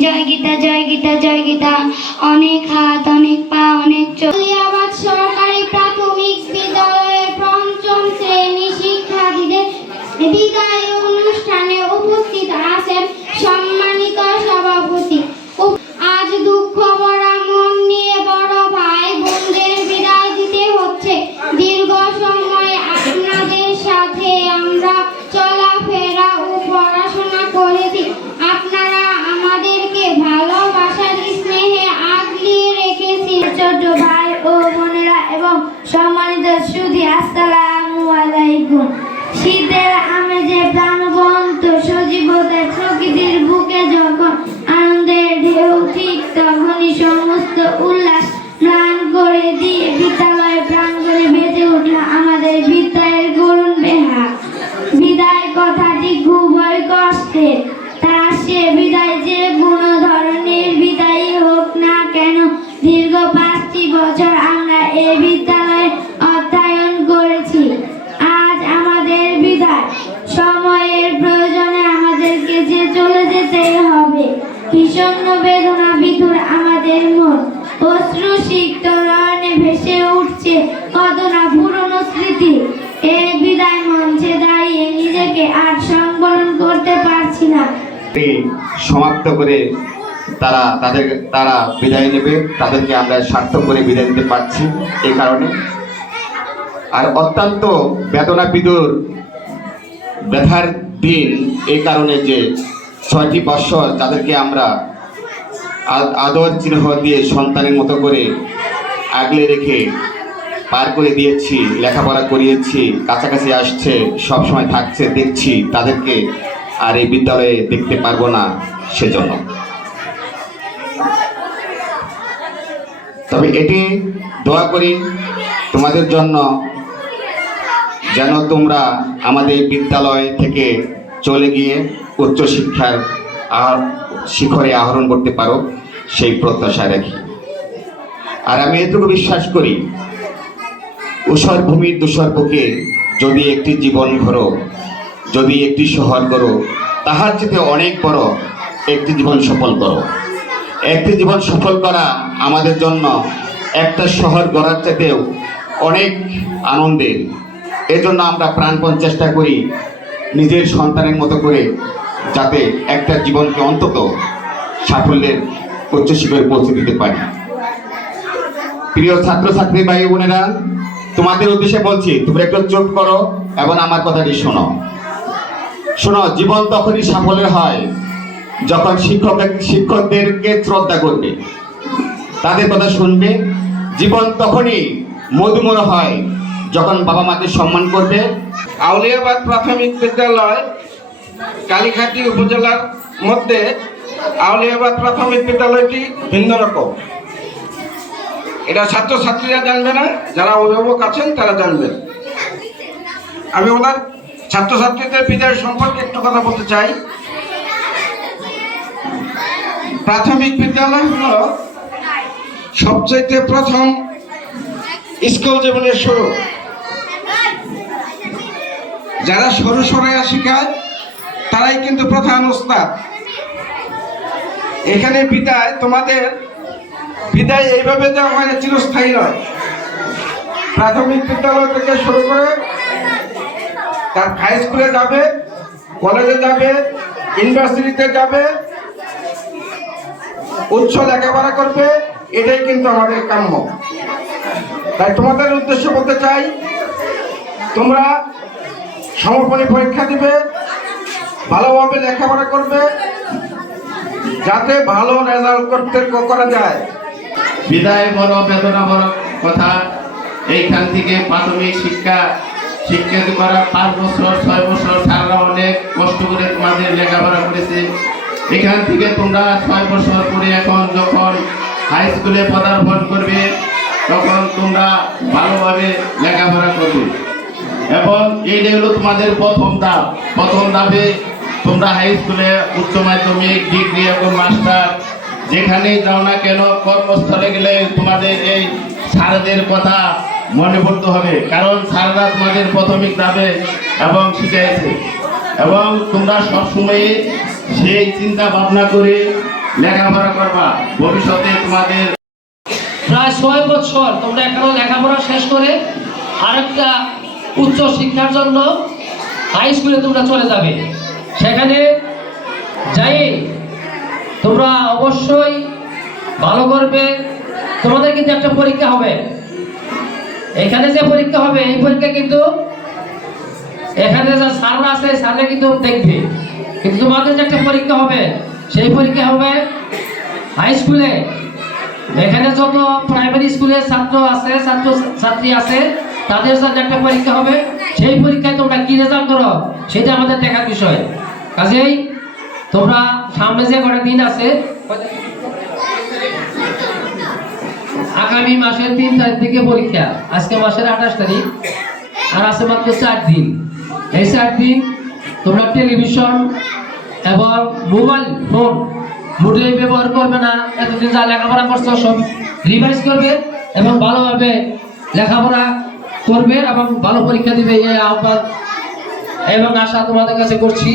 জয় গীতা জয় গীতা জয় গীতা। অনেক হাত অনেক পা অনেক চোখ। এবং সম্মানিত সুধী আসসালামু আলাইকুম। শীতের আমেজে প্রাণবন্ত সজীবতায় প্রকৃতির বুকে যখন আনন্দের ঢেউ, ঠিক তখনই সমস্ত উল্লাস প্রাণ করে দিয়ে বিদ্যালয়ে প্রাণ করে বেঁচে উঠল আমাদের বিদ্যায়ের করুণ বেহা বিদায় কথাটি খুবই কষ্টের। আমরা এই বিদ্যালয়ে অধ্যয়ন করেছি। আজ আমাদের বিদায়। সময়ের প্রয়োজনে আমাদেরকে যে চলে যেতে হবে। ভীষণ বেদনা বিধুর আমাদের মন। অশ্রু সিক্ত নয়নে ভেসে উঠছে কত না পুরনো স্মৃতি। এই বিদায় মঞ্চে দাঁড়িয়ে নিজেকে আর সংবরণ করতে পারছি না। সমাপ্ত করে তারা তাদের, তারা বিদায় নেবে। তাদেরকে আমরা সার্থক করে বিদায় দিতে পারছি এই কারণে। আর অত্যন্ত বেদনা বিদুর ব্যথার দিন এই কারণে যে ছয়টি বৎসর যাদেরকে আমরা আদর চিহ্ন দিয়ে সন্তানের মতো করে আগলে রেখে পার করে দিয়েছি, লেখাপড়া করিয়েছি, কাছাকাছি আসছে সব সময় থাকছে, দেখছি তাদেরকে আর এই বিদ্যালয়ে দেখতে পারব না সেজন্য। তবে এটি দোয়া করি তোমাদের জন্য যেন তোমরা আমাদের বিদ্যালয় থেকে চলে গিয়ে উচ্চশিক্ষার আর শিখরে আহরণ করতে পারো, সেই প্রত্যাশা রাখি। আর আমি এটুকু বিশ্বাস করি, উষর ভূমির দুষর বুকে যদি একটি জীবন ঘরো, যদি একটি শহর করো তাহার চেয়ে অনেক বড় একটি জীবন সফল করো। একটি জীবন সফল করা আমাদের জন্য একটা শহর গড়ার চাইতেও অনেক আনন্দের। এজন্য আমরা প্রাণপণ চেষ্টা করি নিজের সন্তানের মতো করে যাতে একটা জীবনকে অন্তত সাফল্যের উচ্চশিখরে পৌঁছে দিতে পারি। প্রিয় ছাত্রছাত্রী ভাই বোনেরা, তোমাদের উদ্দেশ্যে বলছি, তোমরা একটু চুপ করো এবং আমার কথাটি শোনো। শোনো, জীবন তখনই সাফল্যের হয় যখন শিক্ষক শিক্ষকদেরকে শ্রদ্ধা করবে, তাদের কথা শুনবে, জীবন তখনই মধুমর হয় যখন বাবা মাকে সম্মান করবে। আউলিয়াবাদ প্রাথমিক বিদ্যালয়, কালীঘাটি উপজেলার মধ্যে আউলিয়াবাদ প্রাথমিক বিদ্যালয়টি ভিন্ন রকম। এটা ছাত্রছাত্রীরা জানবে না, যারা অভিভাবক আছেন তারা জানবেন। আমি ওনার ছাত্রছাত্রীদের বিদায় সম্পর্কে একটু কথা বলতে চাই। প্রাথমিক বিদ্যালয় হলো সবচাইতে প্রথম স্কুল জীবনের শুরু। যারা সরু সরাইয়া শিখায় তারাই কিন্তু প্রধান ওস্তাদ। এখানে বিদায়, তোমাদের বিদায় এইভাবে দেওয়া হয় চিরস্থায়ী নয়। প্রাথমিক বিদ্যালয় থেকে শুরু করে তার হাই স্কুলে যাবে কলেজে যাবে ইউনিভার্সিটিতে যাবে উচ্চ লেখাপড়া করবে, এটাই কিন্তু আমাদের কাম্য। তাই তোমাদের উদ্দেশ্য বলতে চাই, তোমরা সমাপনী পরীক্ষা দিবে, ভালোভাবে লেখাপড়া করবে, যাতে ভালো রেজাল্ট করতে করা যায়। বিদায় বড় বেদনা বড় কথা। এইখান থেকে প্রাথমিক শিক্ষা শিক্ষিত করা পাঁচ বছর, ছয় বছর সারা অনেক কষ্ট করে তোমাদের লেখাপড়া করেছে। এখান থেকে তোমরা ছয় বছর পরে এখন যখন হাই স্কুলে পদার্পণ করবে, তখন তোমরা ভালোভাবে লেখাপড়া করবে। এবং এই হলো তোমাদের প্রথম ধাপ। প্রথম ধাপে তোমরা হাই স্কুলে উচ্চ মাধ্যমিক ডিগ্রি এবং মাস্টার যেখানেই যাও না কেন কর্মস্থলে গেলে তোমাদের এই স্যারদের কথা মনে পড়তে হবে। কারণ স্যাররা তোমাদের প্রাথমিক ধাপে এবং শিখাইছে। এবং তোমরা সবসময় সেই চিন্তা ভাবনা করে লেখাপড়া করবা। ভবিষ্যতে তোমাদের প্রায় ছয় বছর তোমরা এখনও লেখাপড়া শেষ করে আরেকটা উচ্চ শিক্ষার জন্য হাই স্কুলে তোমরা চলে যাবে। সেখানে যাই তোমরা অবশ্যই ভালো করবে। তোমাদের কিন্তু একটা পরীক্ষা হবে। এখানে যে পরীক্ষা হবে, এই পরীক্ষা কিন্তু এখানে যে স্যাররা আছে, স্যাররা কিন্তু দেখবে। কিন্তু তোমাদের যে একটা পরীক্ষা হবে। সেই পরীক্ষা হবে হাই স্কুলে এখানে যত প্রাইমারি স্কুলের ছাত্র আছে, ছাত্র, ছাত্রী আছে, তাদের সাথে একটা পরীক্ষা হবে। সেই পরীক্ষায় তোমরা কি রেজাল্ট করো, সেটা আমাদের দেখার বিষয়। কাজেই তোমরা সামনে যে কটা দিন আছে, আগামী মাসের তিন তারিখ থেকে পরীক্ষা। আজকে মাসের আঠাশ তারিখ, আর আছে মাত্র চার দিন। এই চার দিন তোমরা টেলিভিশন এবং মোবাইল ফোন মোটেই ব্যবহার করবে না। এতদিন যা লেখাপড়া করছ সব রিভাইজ করবে এবং ভালোভাবে লেখাপড়া করবে এবং ভালো পরীক্ষা দিবে, এই আহ্বান এবং আশা তোমাদের কাছে করছি।